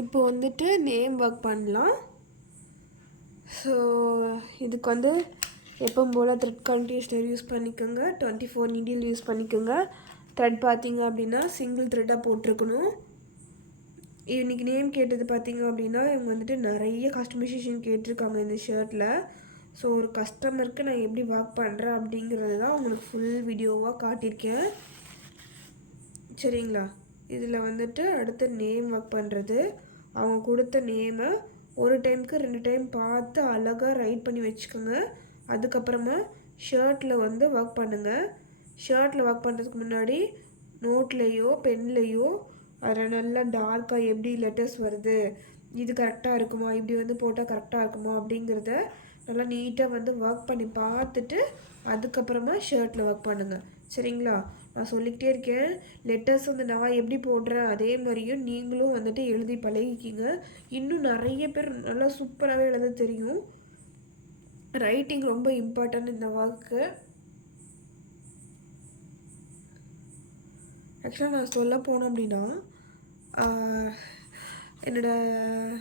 இப்போ வந்துட்டு name work பண்ணலாம். ஸோ இதுக்கு வந்து எப்பவும் போல் த்ரெட் கண்டிஷனர் யூஸ் பண்ணிக்கோங்க. 24 நீடில் யூஸ் பண்ணிக்கோங்க. த்ரெட் பார்த்தீங்க அப்படின்னா சிங்கிள் த்ரெட்டாக போட்டிருக்கணும். இன்றைக்கி நேம் கேட்டது பார்த்தீங்க அப்படின்னா இவங்க வந்துட்டு நிறைய கஸ்டமைசேஷன் கேட்டிருக்காங்க இந்த ஷர்ட்டில். ஸோ ஒரு கஸ்டமருக்கு நான் எப்படி ஒர்க் பண்ணுறேன் அப்படிங்கிறது தான் உங்களுக்கு ஃபுல் வீடியோவாக காட்டியிருக்கேன். சரிங்களா? இதில் வந்துட்டு அடுத்து நேம் ஒர்க் பண்ணுறது. அவங்க கொடுத்த நேமை ஒரு டைமுக்கு 2 டைம் பார்த்து அழகாக ரைட் பண்ணி வச்சுக்கோங்க. அதுக்கப்புறமா ஷர்ட்டில் வந்து ஒர்க் பண்ணுங்கள். ஷர்ட்டில் ஒர்க் பண்ணுறதுக்கு முன்னாடி நோட்லேயோ பென்லேயோ அதில் நல்லா டார்க்காக எப்படி லெட்டர்ஸ் வருது, இது கரெக்டாக இருக்குமா, இப்படி வந்து போட்டால் கரெக்டாக இருக்குமா அப்படிங்கிறத நல்லா நீட்டாக வந்து ஒர்க் பண்ணி பார்த்துட்டு அதுக்கப்புறமா ஷர்ட்டில் ஒர்க் பண்ணுங்கள். சரிங்களா? நான் சொல்லிக்கிட்டே இருக்கேன், லெட்டர்ஸ் வந்து நான் எப்படி போடுறேன் அதே மாதிரியும் நீங்களும் வந்துட்டு எழுதி பழகிக்கிங்க. இன்னும் நிறைய பேர் நல்லா சூப்பராகவே எழுத தெரியும். ரைட்டிங் ரொம்ப இம்பார்ட்டன்ட் இந்த ஒர்க்கு. ஆக்சுவலாக நான் சொல்ல போனோம் அப்படின்னா என்னோடய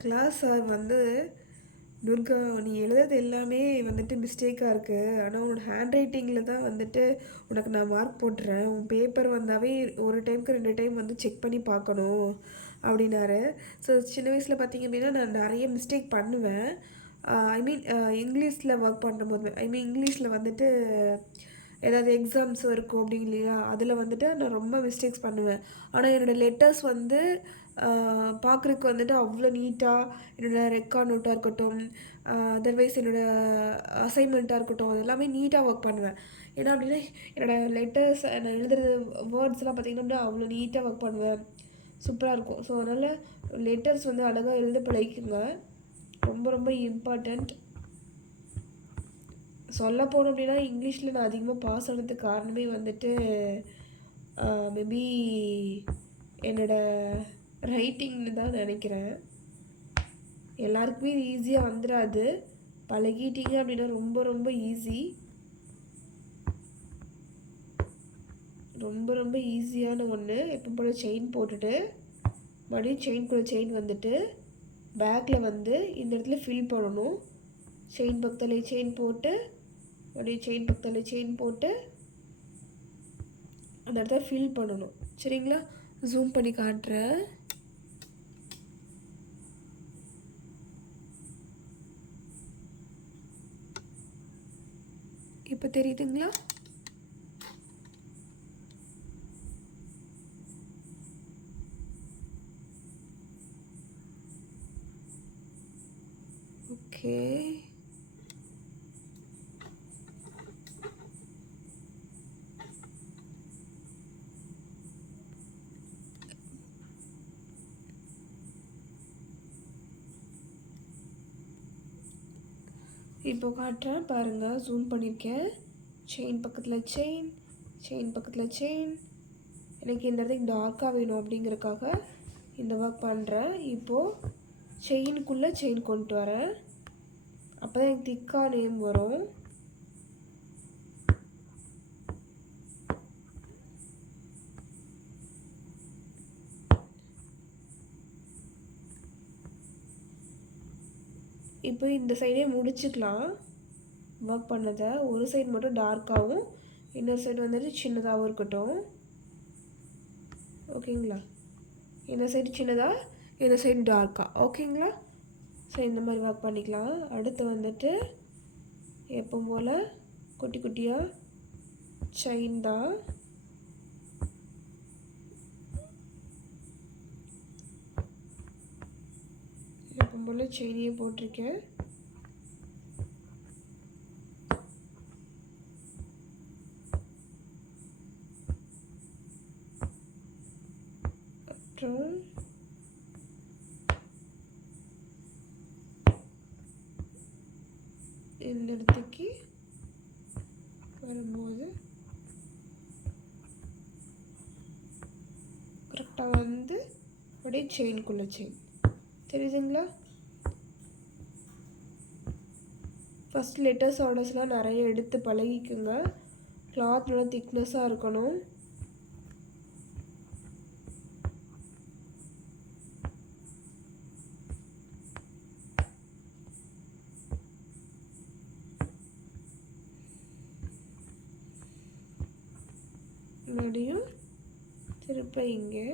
கிளாஸ் சார் வந்து, துர்கா நீ எழுதுறது எல்லாமே வந்துட்டு மிஸ்டேக்காக இருக்குது, ஆனால் உன்னோட ஹேண்ட் ரைட்டிங்கில் தான் வந்துட்டு உனக்கு நான் மார்க் போட்டுறேன், உன் பேப்பர் வந்தாவே ஒரு டைமுக்கு 2 டைம் வந்து செக் பண்ணி பார்க்கணும் அப்படின்னாரு. ஸோ சின்ன வயசில் பார்த்திங்க அப்படின்னா நான் நிறைய மிஸ்டேக் பண்ணுவேன். ஐ மீன் இங்கிலீஷில் ஒர்க் பண்ணும்போது இங்கிலீஷில் வந்துட்டு ஏதாவது எக்ஸாம்ஸ் இருக்கும் அப்படிங்க இல்லையா, அதில் வந்துட்டு நான் ரொம்ப மிஸ்டேக்ஸ் பண்ணுவேன். ஆனால் என்னோடய லெட்டர்ஸ் வந்து பார்க்குறதுக்கு வந்துட்டு அவ்வளோ நீட்டாக என்னோடய ரெக்கார்ட் நோட்டாக இருக்கட்டும், அதர்வைஸ் என்னோடய அசைன்மெண்ட்டாக இருக்கட்டும், அது எல்லாமே நீட்டாக ஒர்க் பண்ணுவேன். ஏன்னா அப்படின்னா என்னோடய லெட்டர்ஸ் நான் எழுதுறது வேர்ட்ஸ்லாம் பார்த்திங்கன்னா அவ்வளோ நீட்டாக ஒர்க் பண்ணுவேன். சூப்பராக இருக்கும். ஸோ அதனால் லெட்டர்ஸ் வந்து அழகாக எழுத பழகிக்குங்க. ரொம்ப ரொம்ப இம்பார்ட்டண்ட். சொல்ல போனோம் அப்படின்னா இங்கிலீஷில் நான் அதிகமாக பாஸ் ஆனதுக்கு காரணமே வந்துட்டு மேபி என்னோடய ரைட்டிங்னு தான் நினைக்கிறேன். எல்லாருக்குமே இது ஈஸியாக வந்துடாது. பழகிட்டீங்க அப்படின்னா ரொம்ப ரொம்ப ஈஸி. ரொம்ப ரொம்ப ஈஸியான ஒன்று. எப்போ போல் செயின் போட்டுட்டு மறுபடியும் செயின்குள்ளே செயின் வந்துட்டு பேக்கில் வந்து இந்த இடத்துல ஃபில் பண்ணணும். செயின் பக்கத்தில் செயின் போட்டு மறுபடியும் செயின் பக்கத்தில் செயின் போட்டு அந்த இடத்துல ஃபில் பண்ணணும். சரிங்களா? ஜூம் பண்ணி காட்டுறேன். இப்போ தெரியுதுங்களா? ஓகே. இப்போ காட்டுறேன் பாருங்கள், ஜூம் பண்ணியிருக்கேன். செயின் பக்கத்தில் செயின், செயின் பக்கத்தில் செயின். எனக்கு இந்த இடத்துக்கு டார்க்காக வேணும் அப்படிங்கிறதுக்காக இந்த ஒர்க் பண்ணுறேன். இப்போது செயினுக்குள்ளே செயின் கொண்டு வரேன். அப்போ தான் எனக்கு திக்காக நேம் வரும். இப்போ இந்த சைடே முடிச்சுக்கலாம் ஒர்க் பண்ணதை. ஒரு சைடு மட்டும் டார்க்காகவும் இன்னொரு சைடு வந்துட்டு சின்னதாகவும் இருக்கட்டும். ஓகேங்களா? இந்த சைடு சின்னதாக, இந்த சைடு டார்க்காக. ஓகேங்களா? ஸோ இந்த மாதிரி ஒர்க் பண்ணிக்கலாம். அடுத்து வந்துட்டு எப்பவும் போல் குட்டி குட்டியாக செயின் தான். எப்பவும் போல் செயினையே போட்டிருக்கேன். அப்புறம் இந்த இடத்துக்கு வரும்போது கரெக்டாக வந்து அப்படியே செயின்குள்ளே செயின். தெரியுதுங்களா? ஃபஸ்ட் லெட்டர்ஸ் ஆர்டர்ஸ்லாம் நிறைய எடுத்து பழகிக்குங்க. கிளாத் நல்லா திக்னஸாக இருக்கணும். மறுபடியும் திருப்ப இங்கே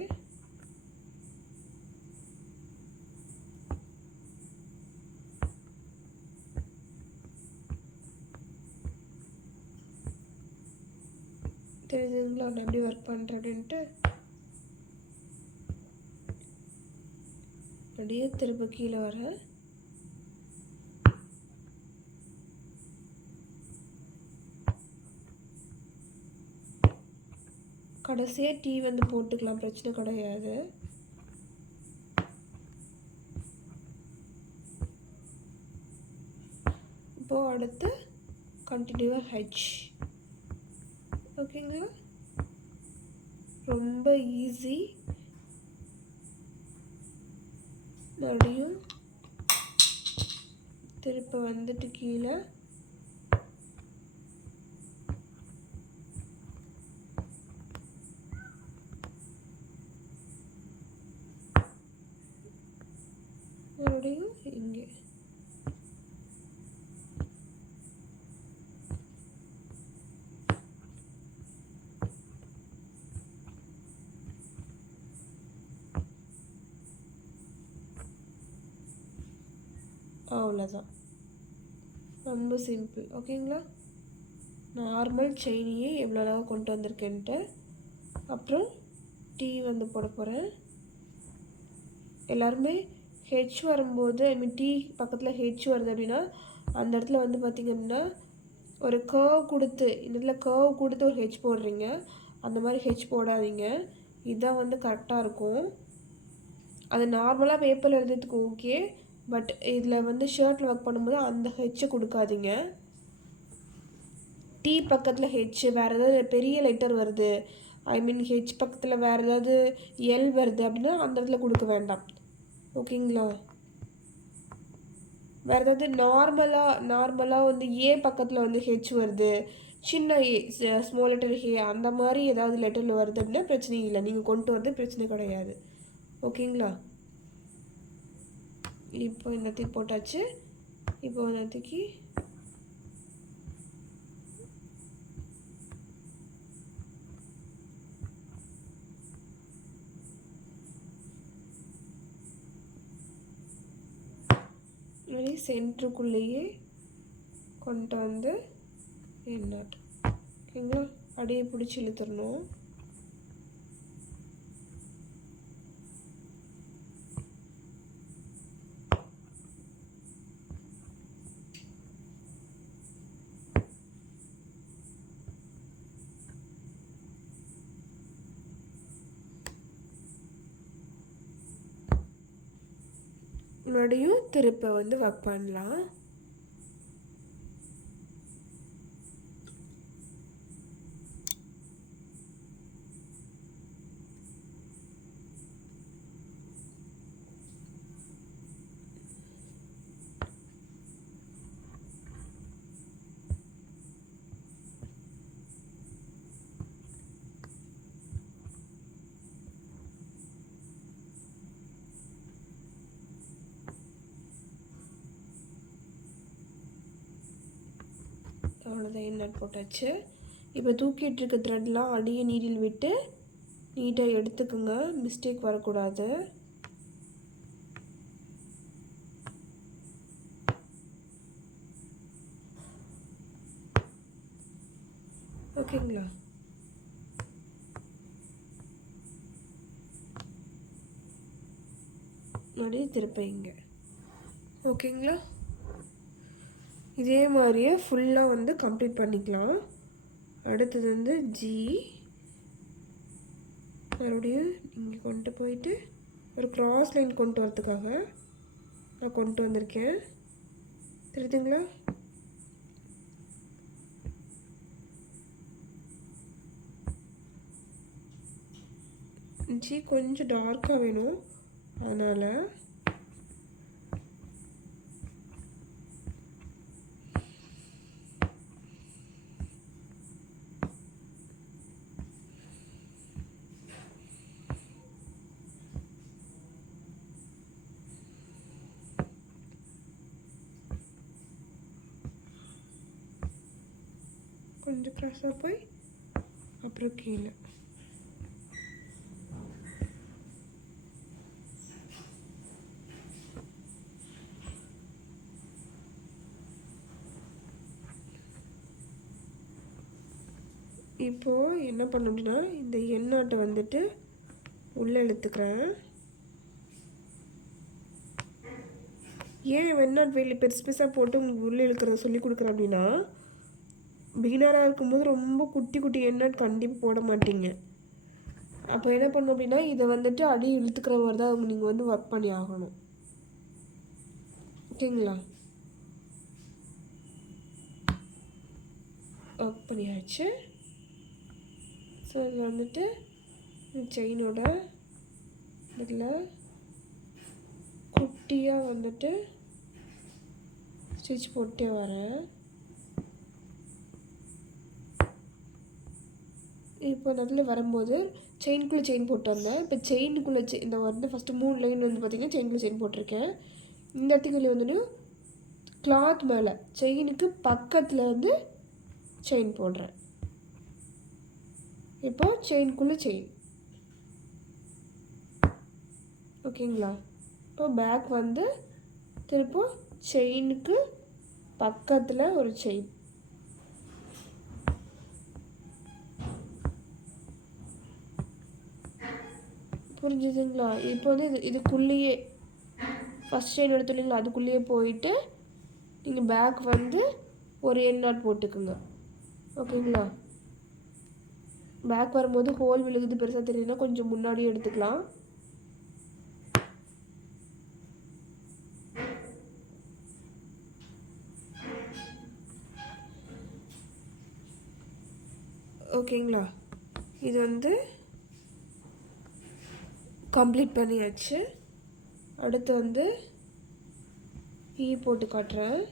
தெரியுதுங்களா நான் எப்படி ஒர்க் பண்ணுறேன் அப்படின்ட்டு. அப்படியே திரும்ப கீழே வரேன். கடைசியாக டீ வந்து போட்டுக்கலாம், பிரச்சனை கிடையாது. இப்போது அடுத்து கண்டினியூவாக ஹெச். ஓகேங்களா, ரொம்ப ஈஸி. மறுபடியும் திருப்ப வந்துட்டு கீழே மறுபடியும் இங்கே. அவ்வளோதான், ரொம்ப சிம்பிள். ஓகேங்களா, நார்மல் செயினையே எவ்வளோ அளவு கொண்டு வந்திருக்கேன்ட்டு. அப்புறம் டீ வந்து போட போகிறேன். எல்லாருமே ஹெச் வரும்போது, ஐ மீன் டீ பக்கத்தில் ஹெச் வருது அப்படின்னா அந்த இடத்துல வந்து பார்த்திங்க அப்படின்னா ஒரு கர்வ் கொடுத்து, இந்த இடத்துல கர்வ் கொடுத்து ஒரு ஹெச் போடுறீங்க. அந்த மாதிரி ஹெச் போடாதீங்க, இதுதான் வந்து கரெக்டாக இருக்கும். அது நார்மலாக பேப்பரில் எழுதுறதுக்கு ஓகே, பட் இதில் வந்து ஷர்ட்டில் ஒர்க் பண்ணும்போது அந்த ஹெச்சை கொடுக்காதீங்க. டீ பக்கத்தில் ஹெச் வேறு ஏதாவது பெரிய லெட்டர் வருது, ஐ மீன் ஹெச் பக்கத்தில் வேறு ஏதாவது எல் வருது அப்படின்னா அந்த இடத்துல கொடுக்க வேண்டாம். ஓகேங்களா, வேறு ஏதாவது நார்மலாக வந்து ஏ பக்கத்தில் வந்து ஹெச் வருது, சின்ன ஏ ஸ்மால் லெட்டர் ஹே அந்த மாதிரி ஏதாவது லெட்டரில் வருது அப்படின்னா பிரச்சனை இல்லை, நீங்கள் கொண்டு வரது பிரச்சனை கிடையாது. ஓகேங்களா, இப்போ இன்னத்துக்கு போட்டாச்சு. இப்போ இன்னத்துக்கு சென்டருக்குள்ளேயே கொண்டு வந்து எண்ணாட். ஓகேங்களா, அப்படியே பிடிச்சி இழுத்துடணும். மறுபடியும் திருப்ப வந்து ஒர்க் பண்ணலாம். அவ்வளோதான், எண்ணெய் போட்டாச்சு. இப்போ தூக்கிட்டு இருக்க த்ரெட்லாம் அடியை நீடில் விட்டு நீட்டாக எடுத்துக்குங்க, மிஸ்டேக் வரக்கூடாது. ஓகேங்களா, மறுபடியும் திருப்பைங்க. ஓகேங்களா, இதே மாதிரியே ஃபுல்லாக வந்து கம்ப்ளீட் பண்ணிக்கலாம். அடுத்தது வந்து ஜி, மறுபடியும் இங்கே கொண்டு போயிட்டு ஒரு க்ராஸ் லைன் கொண்டு வரதுக்காக நான் கொண்டு வந்திருக்கேன். தெரியுதுங்களா, ஜி கொஞ்சம் டார்க்காக வேணும், அதனால் கொஞ்சம் க்ராஸாக போய் அப்புறம் கீழே. இப்போது என்ன பண்ண அப்படின்னா இந்த எண்ணாட்டை வந்துட்டு உள்ளே இழுத்துக்கிறேன். ஏன் வெண்ணாட் வெளியே பெருசு பெருசாக போட்டு உங்களுக்கு உள்ளே இழுக்கிறத சொல்லி கொடுக்குறேன் அப்படின்னா, பிகினராக இருக்கும்போது ரொம்ப குட்டி குட்டி எண்ணாட் கண்டிப்பாக போட மாட்டீங்க. அப்போ என்ன பண்ணணும் அப்படின்னா இதை வந்துட்டு அடி இழுத்துக்கிற மாதிரி தான் நீங்கள் வந்து ஒர்க் பண்ணி ஆகணும். ஓகேங்களா? ஒர்க் பண்ணியாச்சு. ஸோ இது வந்துட்டு செயினோட இதில் குட்டியாக வந்துட்டு ஸ்டிச் போட்டே வரேன். இப்போ அந்த இடத்துல வரும்போது செயினுக்குள்ளே செயின் போட்டு வந்தேன். இப்போ செயினுக்குள்ளே இந்த வந்து ஃபஸ்ட்டு 3 லைன் வந்து பார்த்திங்கன்னா செயினுக்குள்ளே செயின் போட்டிருக்கேன். இந்த இடத்துக்குள்ளே வந்துட்டு கிளாத் மேலே செயினுக்கு பக்கத்தில் வந்து செயின் போடுறேன். இப்போ செயினுக்குள்ளே செயின். ஓகேங்களா? இப்போ பேக் வந்து திருப்ப செயினுக்கு பக்கத்தில் ஒரு செயின். புரிஞ்சுதுங்களா? இப்போ வந்து இதுக்குள்ளேயே ஃபஸ்ட் செயின் எடுத்துட்டிங்களா, அதுக்குள்ளேயே போயிட்டு நீங்கள் பேக் வந்து ஒரு எண்ணாட் போட்டுக்குங்க. ஓகேங்களா? பேக் வரும்போது ஹோல் விழுகுது பெருசாக தெரியுதுன்னா கொஞ்சம் முன்னாடியே எடுத்துக்கலாம். ஓகேங்களா? இது வந்து கம்ப்ளீட் பண்ணியாச்சு. அடுத்து வந்து போட்டு காட்டுறேன்.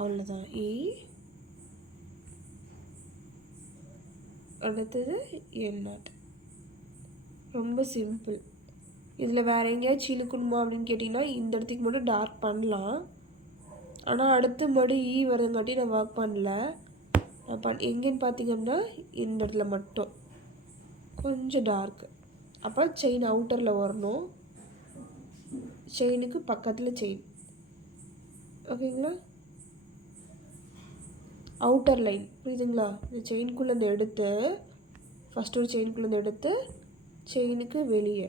அவ்வளோதான். அடுத்தது எண்ணாட். ரொம்ப சிம்பிள். இதில் வேறு எங்கேயாச்சும் இழுக்கணுமா அப்படின்னு கேட்டிங்கன்னா இந்த இடத்துக்கு மட்டும் டார்க் பண்ணலாம். ஆனால் அடுத்து மறுபடியும் வரங்காட்டி நான் ஒர்க் பண்ணல. நான் எங்கேன்னு பார்த்தீங்கன்னா இந்த இடத்துல மட்டும் கொஞ்சம் டார்க்கு. அப்போ செயின் அவுட்டரில் வரணும். செயினுக்கு பக்கத்தில் செயின். ஓகேங்களா? அவுட்டர் லைன் புரியுதுங்களா? இந்த செயின்குள்ளேருந்து எடுத்து ஃபஸ்ட்டு ஒரு செயின்குள்ளேருந்து எடுத்து செயினுக்கு வெளியே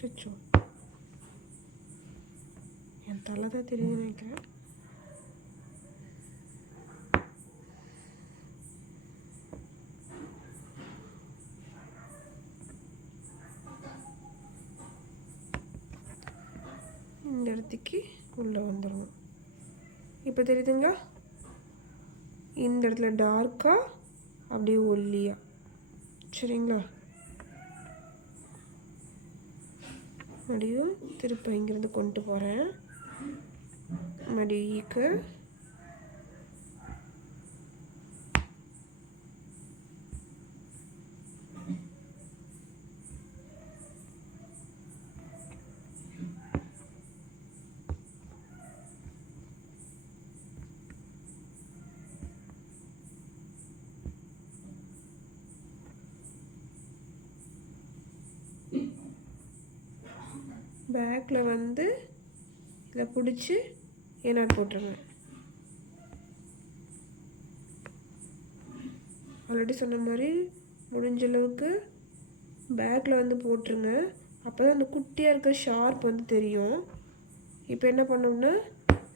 சுச்சோ என் தலை தான் தெரியுது நினைக்கிறேன். இந்த இடத்துக்கு உள்ளே வந்துடணும். இப்போ தெரியுதுங்களா? இந்த இடத்துல டார்க்காக அப்படியே ஒல்லியாக. சரிங்களா? மறுபடியும் திருப்ப இங்கேருந்து கொண்டு போகிறேன். மடிக்கு பேக்கில் வந்து இதில் பிடிச்சி ஏனாட் போட்டுருங்க. ஆல்ரெடி சொன்ன மாதிரி முடிஞ்ச அளவுக்கு பேக்கில் வந்து போட்டுருங்க. அப்போ தான் அந்த குட்டியாக இருக்க ஷார்ப் வந்து தெரியும். இப்போ என்ன பண்ணோம்னா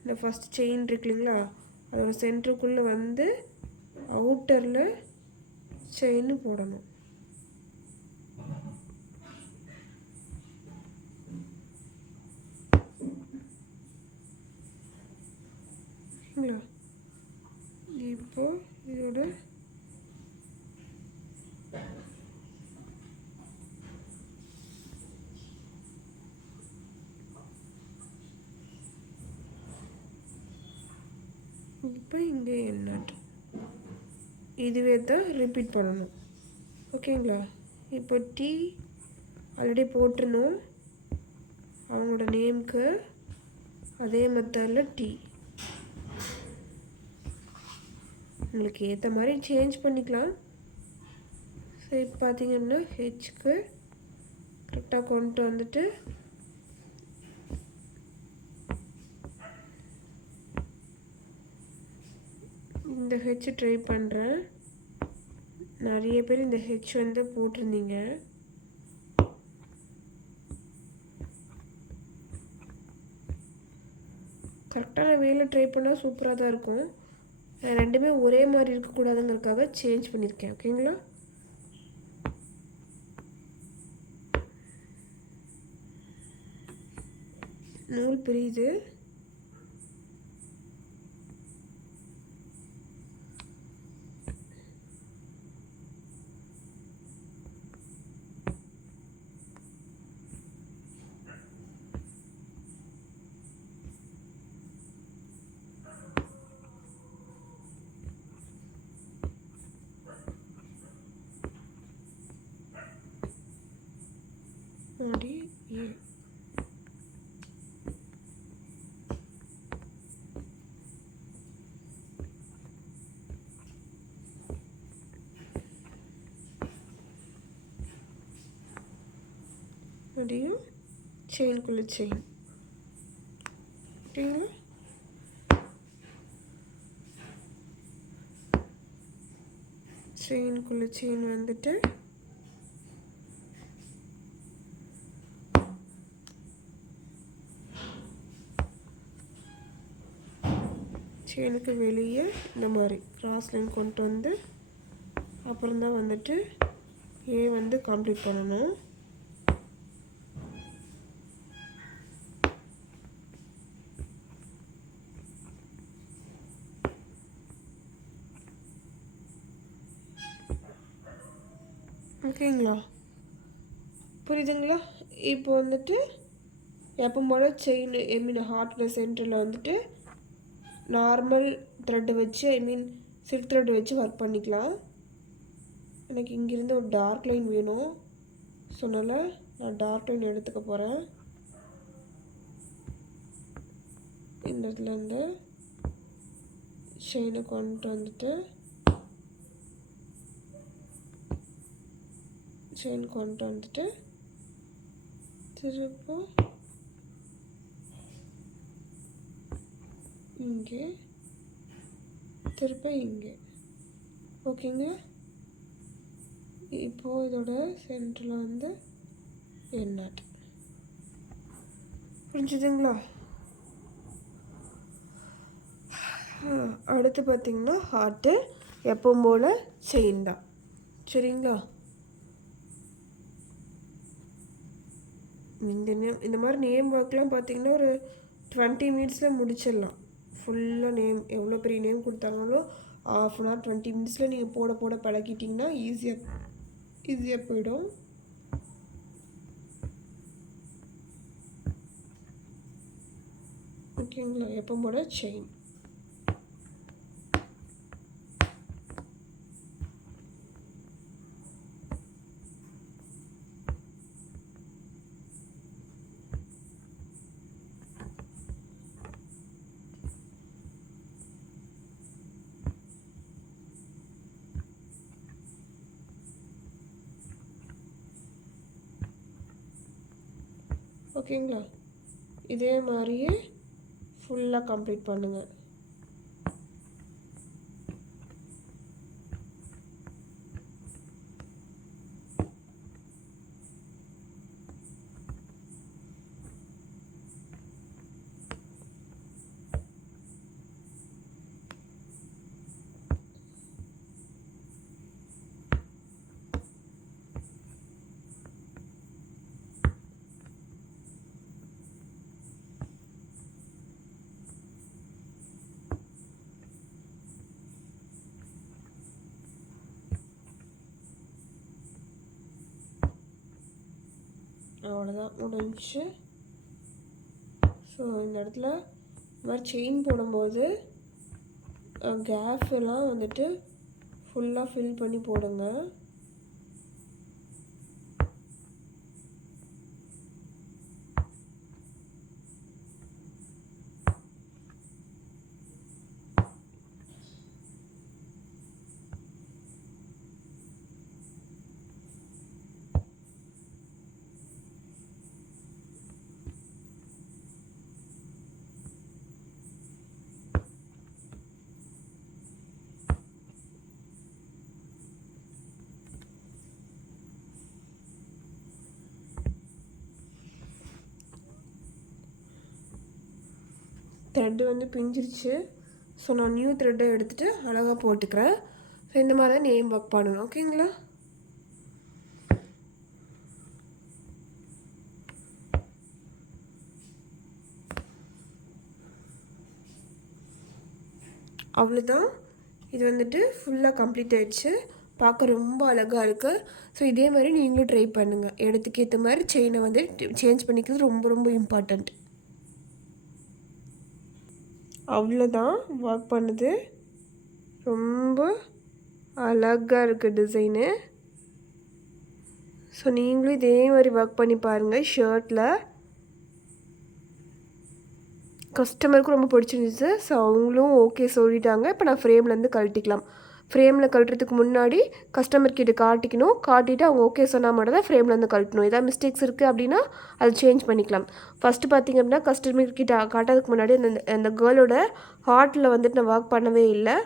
இந்த ஃபஸ்ட் செயின் இருக்கு இல்லைங்களா, அதோட சென்டருக்குள்ளே வந்து அவுட்டரில் செயின் போடணும். ஓகேங்களா? இப்போது இதோட இப்போ இங்கே எண்ணாட்டு இதுவே தான் ரிப்பீட் பண்ணணும். ஓகேங்களா? இப்போ டீ ஆல்ரெடி போட்டுருணும். அவங்களோட நேம்க்கு அதே மெத்தடில் டீ உங்களுக்கு ஏற்ற மாதிரி சேஞ்ச் பண்ணிக்கலாம். ஸோ இப்போ பார்த்தீங்கன்னா ஹெச்க்கு கரெக்டாக கொண்டு வந்துட்டு இந்த ஹெச் ட்ரை பண்ணுறேன். நிறைய பேர் இந்த ஹெச் வந்து போட்டிருந்தீங்க. கரெக்டான வேலை ட்ரை பண்ணால் சூப்பராக தான் இருக்கும். ரெண்டுமே ஒரே மாதிரி இருக்கக்கூடாதுங்கிறதுக்காக சேஞ்ச் பண்ணியிருக்கேன். ஓகேங்களா? நூல் பிரியுது. அப்படி மறுபடியும் செயின்குள்ளே செயின். ஓகேங்களா? செயின்குள்ளே செயின் வந்துட்டு செயினுக்கு வெளியே இந்த மாதிரி கிராஸ் லைன் கொண்டு வந்து அப்புறம்தான் வந்துட்டு ஏ வந்து கம்ப்ளீட் பண்ணணும். ஓகேங்களா? புரியுதுங்களா? இப்போ வந்துட்டு எப்போ போல செயின் ஹார்ட்டோட சென்டரில் வந்துட்டு நார்மல் த்ரெட்டு வச்சு சில்க் த்ரெட் வச்சு ஒர்க் பண்ணிக்கலாம். எனக்கு இங்கேருந்து ஒரு டார்க் லைன் வேணும். சொன்னால நான் டார்க் லைன் எடுத்துக்க போகிறேன். இந்த இடத்துலேருந்து செயினை கொண்டு வந்துட்டு செயின் கொண்டு வந்துட்டு திரும்ப இங்கே திரும்ப இங்கே. ஓகேங்க? இப்போது இதோட சென்டரில் வந்து எண்ணாட். புரிஞ்சுதுங்களா? அடுத்து பார்த்திங்கன்னா ஹார்ட்டு எப்பவும் போல் செயின் தான். சரிங்களா? இந்த மாதிரி நேம் ஒர்க்லாம் பார்த்திங்கன்னா ஒரு 20 மினிட்ஸில் முடிச்சிடலாம். ஃபுல்லாக நேம் எவ்வளோ பெரிய நேம் கொடுத்தாங்களோ 1/2 hour 20 மினிட்ஸில் நீங்கள் போட பழகிட்டிங்கன்னா ஈஸியாக போயிடும். ஓகேங்களா? எப்போ போட செயின். ஓகேங்களா? இதே மாதிரியே ஃபுல்லாக கம்ப்ளீட் பண்ணுங்கள். அவ்வளோதான் முடிஞ்சு. ஸோ இந்த இடத்துல இந்த மாதிரி செயின் போடும்போது கேப் எல்லாம் வந்துட்டு ஃபுல்லாக ஃபில் பண்ணி போடுங்க. த்ரெட்டு வந்து பிஞ்சிருச்சு. ஸோ நான் நியூ த்ரெட்டை எடுத்துகிட்டு அழகாக போட்டுக்கிறேன். ஸோ இந்த மாதிரி தான் நேம் ஒர்க் பண்ணணும். ஓகேங்களா? அவ்வளோதான். இது வந்துட்டு ஃபுல்லாக கம்ப்ளீட் ஆகிடுச்சு. பார்க்க ரொம்ப அழகாக இருக்குது. ஸோ இதே மாதிரி நீங்களும் ட்ரை பண்ணுங்கள். இடத்துக்கு ஏற்ற மாதிரி செயினை வந்து சேஞ்ச் பண்ணிக்கிறது ரொம்ப ரொம்ப இம்பார்ட்டண்ட். அவ்வளோதான் ஒர்க் பண்ணுது. ரொம்ப அழகாக இருக்குது டிசைனு. ஸோ நீங்களும் இதே மாதிரி ஒர்க் பண்ணி பாருங்கள். ஷர்ட்டில் கஸ்டமருக்கு ரொம்ப பிடிச்சிருந்துச்சு. ஸோ அவங்களும் ஓகே சொல்லிட்டாங்க. இப்போ நான் ஃப்ரேம்லேருந்து கழட்டிக்கலாம். ஃப்ரேமில் கழட்டுறதுக்கு முன்னாடி கஸ்டமர்கிட்ட காட்டிக்கணும். காட்டிட்டு அவங்க ஓகே சொன்னால் மட்டும் தான் ஃப்ரேம்லேருந்து கழட்டணும். ஏதாவது மிஸ்டேக்ஸ் இருக்குது அப்படின்னா அதை சேஞ்ச் பண்ணிக்கலாம். ஃபஸ்ட்டு பார்த்திங்க அப்படின்னா கஸ்டமர்கிட்ட காட்டுறதுக்கு முன்னாடி அந்த கேர்ளோட ஹார்ட்டில் வந்துட்டு நான் ஒர்க் பண்ணவே இல்லை.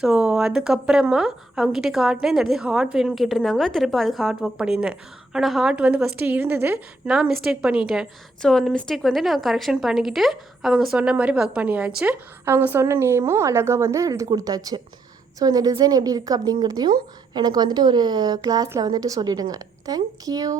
ஸோ அதுக்கப்புறமா அவங்ககிட்ட காட்டினேன். இந்த இடத்துல ஹார்ட் வேணும்னு கேட்டிருந்தாங்க. திருப்பி அதுக்கு ஹார்ட் ஒர்க் பண்ணியிருந்தேன். ஆனால் ஹார்ட் வந்து ஃபஸ்ட்டு இருந்தது, நான் மிஸ்டேக் பண்ணிட்டேன். ஸோ அந்த மிஸ்டேக் வந்து நான் கரெக்ஷன் பண்ணிக்கிட்டு அவங்க சொன்ன மாதிரி ஒர்க் பண்ணியாச்சு. அவங்க சொன்ன நேமும் அழகாக வந்து எழுதி கொடுத்தாச்சு. ஸோ இந்த டிசைன் எப்படி இருக்குது அப்படிங்கிறதையும் எனக்கு வந்துட்டு ஒரு கிளாஸில் வந்துட்டு சொல்லிவிடுங்க. தேங்க்யூ.